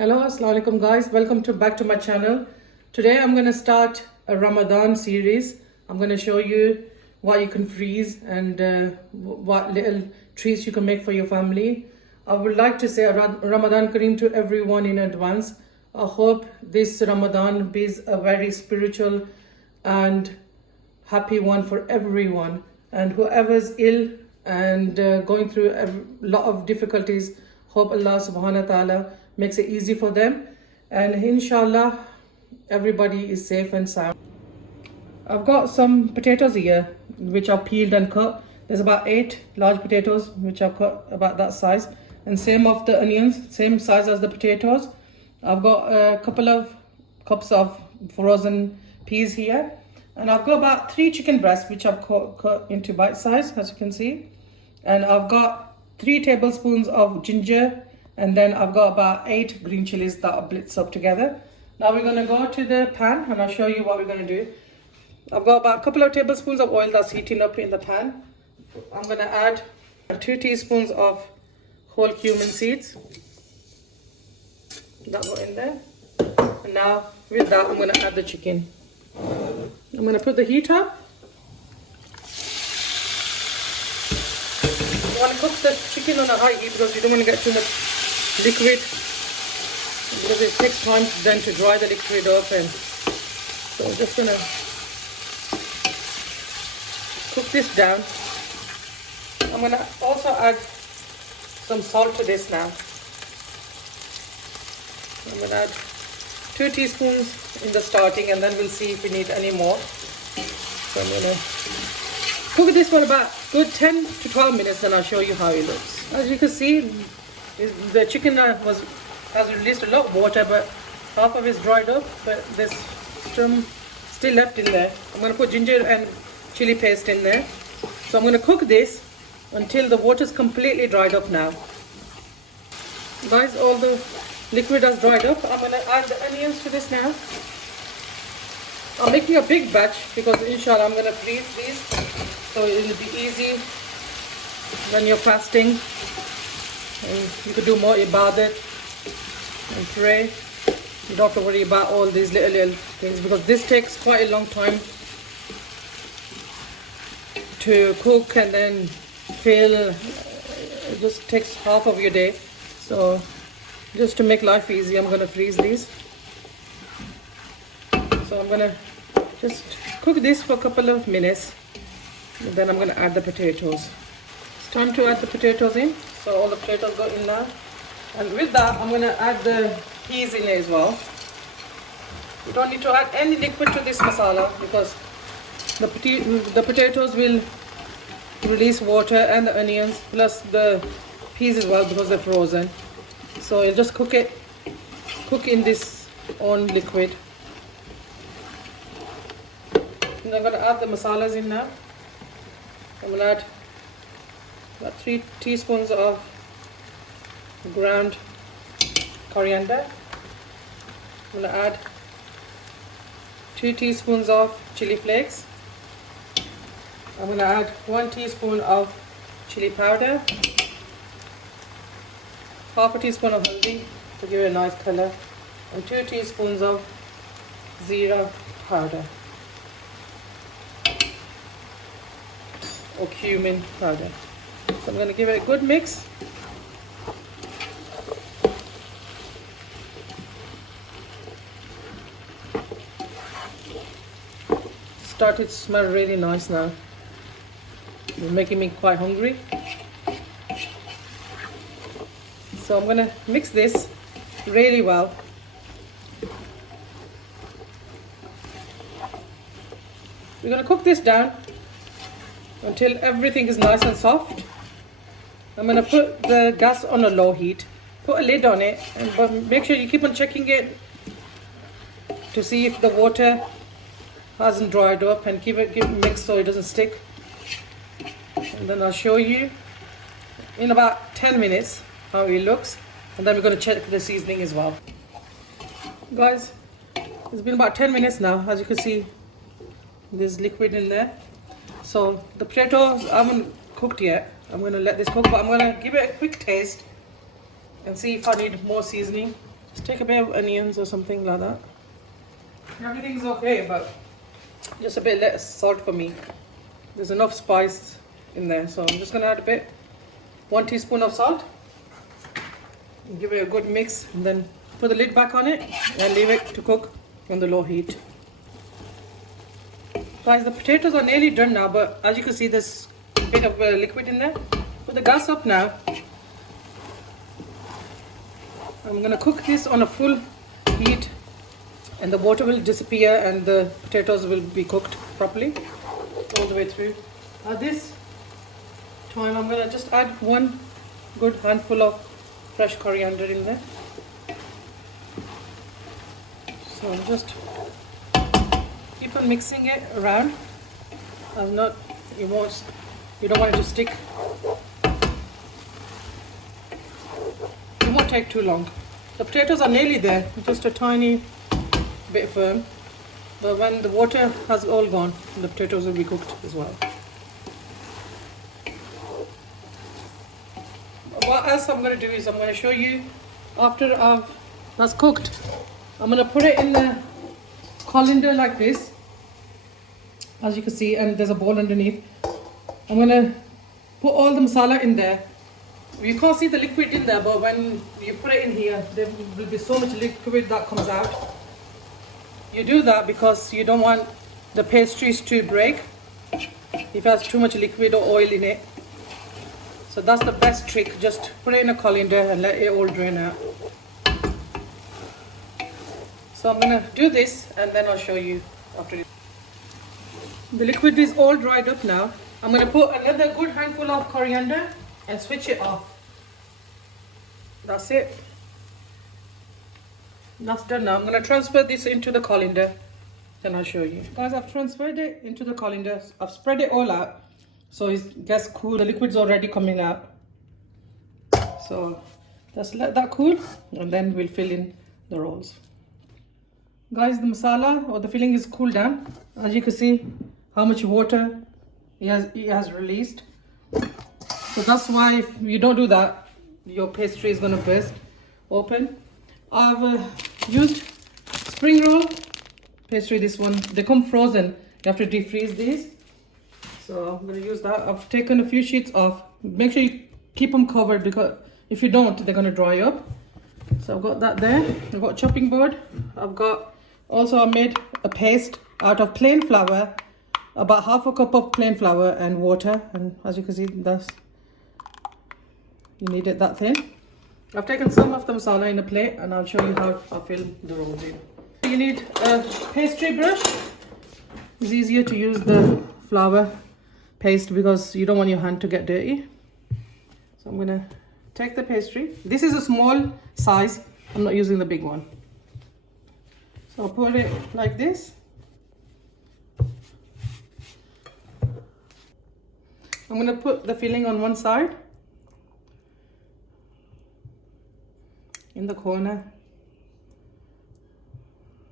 Hello, assalamu alaikum guys. Welcome back to my channel. Today I'm going to start a Ramadan series. I'm going to show you what you can freeze and what little treats you can make for your family. I would like to say a Ramadan Kareem to everyone in advance. I hope this Ramadan is a very spiritual and happy one for everyone. And whoever's ill and going through a lot of difficulties, hope Allah subhanahu wa ta'ala makes it easy for them, and inshallah everybody is safe and sound. I've got some potatoes here which are peeled and cut. There's about 8 large potatoes which are cut about that size, and same of the onions, same size as the potatoes. I've got a couple of cups of frozen peas here, and I've got about 3 chicken breasts which I've cut into bite size, as you can see, and I've got 3 tablespoons of ginger, and then I've got about 8 green chilies that are blitzed up together. Now we're going to go to the pan and I'll show you what we're going to do. I've got about a couple of tablespoons of oil that's heating up in the pan. I'm going to add 2 teaspoons of whole cumin seeds. That go in there. And now with that I'm going to add the chicken. I'm going to put the heat up. You want to cook the chicken on a high heat because you don't want to get too much liquid, because it takes time then to dry the liquid off. And so I'm just gonna cook this down. I'm gonna also add some salt to this now. I'm gonna add 2 teaspoons in the starting, and then we'll see if we need any more. So I'm gonna cook this for about good 10 to 12 minutes, and I'll show you how it looks. As you can see, the chicken has released a lot of water, but half of it's dried up, but there's some still left in there. I'm going to put ginger and chili paste in there. So I'm going to cook this until the water is completely dried up now. Guys, all the liquid has dried up. I'm going to add the onions to this now. I'm making a big batch because inshallah I'm going to freeze these, so it will be easy when you're fasting. And you could do more ibadat and pray. You don't have to worry about all these little things, because this takes quite a long time to cook and then fill. It just takes half of your day. So just to make life easy, I'm going to freeze these. So I'm going to just cook this for a couple of minutes, and then I'm going to add the potatoes. It's time to add the potatoes in. So all the potatoes go in now, and with that I'm going to add the peas in as well. You don't need to add any liquid to this masala, because the potatoes will release water, and the onions, plus the peas as well, because they're frozen. So you'll just cook in this own liquid. And I'm going to add the masalas in now. I'm going to add about 3 teaspoons of ground coriander. I'm going to add 2 teaspoons of chili flakes. I'm going to add 1 teaspoon of chili powder, half a teaspoon of haldi to give it a nice color, and 2 teaspoons of zira powder or cumin powder. So I'm going to give it a good mix. Started to smell really nice now. It's making me quite hungry. So I'm going to mix this really well. We're going to cook this down until everything is nice and soft. I'm going to put the gas on a low heat, put a lid on it, but make sure you keep on checking it to see if the water hasn't dried up, and give it mix so it doesn't stick. And then I'll show you in about 10 minutes how it looks, and then we're going to check the seasoning as well. Guys, it's been about 10 minutes now. As you can see, there's liquid in there. So the potatoes I haven't cooked yet. I'm going to let this cook, but I'm going to give it a quick taste and see if I need more seasoning. take a bit of onions or something like that. Everything's okay, but just a bit less salt for me. There's enough spice in there, so I'm just gonna add a bit, 1 teaspoon of salt. Give it a good mix, and then put the lid back on it and leave it to cook on the low heat. Guys, the potatoes are nearly done now, but as you can see, there's a bit of liquid in there. Put the gas up now. I'm gonna cook this on a full heat, and the water will disappear and the potatoes will be cooked properly all the way through. At this time, I'm gonna just add 1 good handful of fresh coriander in there. So just keep on mixing it around. You don't want it to stick. It won't take too long. The potatoes are nearly there, just a tiny bit firm. But when the water has all gone, the potatoes will be cooked as well. What else I'm going to do is I'm going to show you after that's cooked. I'm going to put it in the colander like this, as you can see, and there's a bowl underneath. I'm going to put all the masala in there. You can't see the liquid in there, but when you put it in here, there will be so much liquid that comes out. You do that because you don't want the pastries to break if it has too much liquid or oil in it. So that's the best trick. Just put it in a colander and let it all drain out. So I'm gonna do this and then I'll show you after. The liquid is all dried up now. I'm gonna put another good handful of coriander and switch it off. That's it. That's done now. I'm going to transfer this into the colander, then I'll show you. Guys, I've transferred it into the colander. I've spread it all out so it gets cool. The liquid's already coming out. So just let that cool and then we'll fill in the rolls. Guys, the masala or the filling is cooled down. As you can see how much water it has released. So that's why if you don't do that, your pastry is going to burst open. I've used spring roll pastry, this one. They come frozen. You have to defreeze these. So I'm going to use that. I've taken a few sheets off. Make sure you keep them covered because if you don't, they're going to dry up. So I've got that there. I've got a chopping board. I made a paste out of plain flour, about half a cup of plain flour and water. And as you can see, you need it that thin. I've taken some of the masala in a plate and I'll show you how I fill the rolls in. You need a pastry brush. It's easier to use the flour paste because you don't want your hand to get dirty. So I'm going to take the pastry. This is a small size. I'm not using the big one. So I'll put it like this. I'm going to put the filling on one side. In the corner.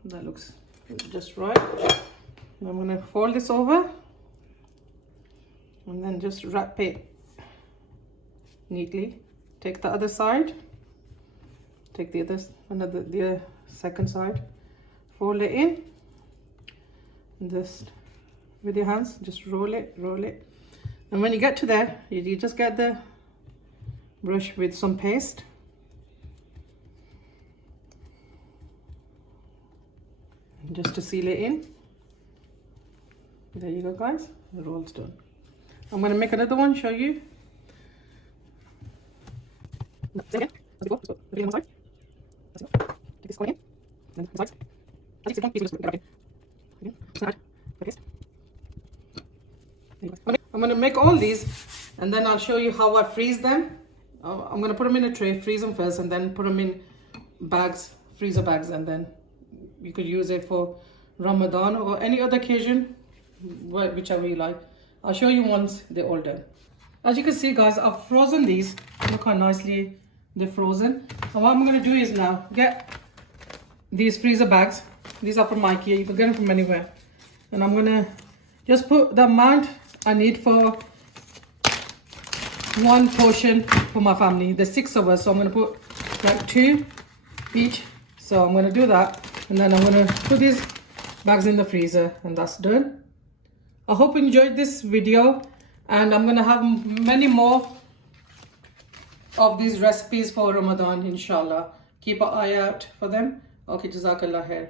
That looks just right. I'm going to fold this over and then just wrap it neatly. Take the other side. Take the second side. Fold it in. And just with your hands, just roll it. And when you get to there, you just get the brush with some paste. Just to seal it in. There you go, guys. The roll's done. I'm going to make another one, show you. Take this going in. Then the sides. I'm going to make all these and then I'll show you how I freeze them. I'm going to put them in a tray, freeze them first, and then put them in bags, freezer bags, and then you could use it for Ramadan or any other occasion, whichever you like. I'll show you once they're all done. As you can see, guys, I've frozen these. Look how nicely they're frozen. So what I'm going to do is now get these freezer bags. These are from IKEA. You can get them from anywhere. And I'm going to just put the amount I need for one portion for my family. There's 6 of us, so I'm going to put like 2 each So I'm gonna do that, and then I'm gonna put these bags in the freezer, and that's done. I hope you enjoyed this video, and I'm gonna have many more of these recipes for Ramadan, inshallah. Keep an eye out for them. Okay, Jazakallah khair.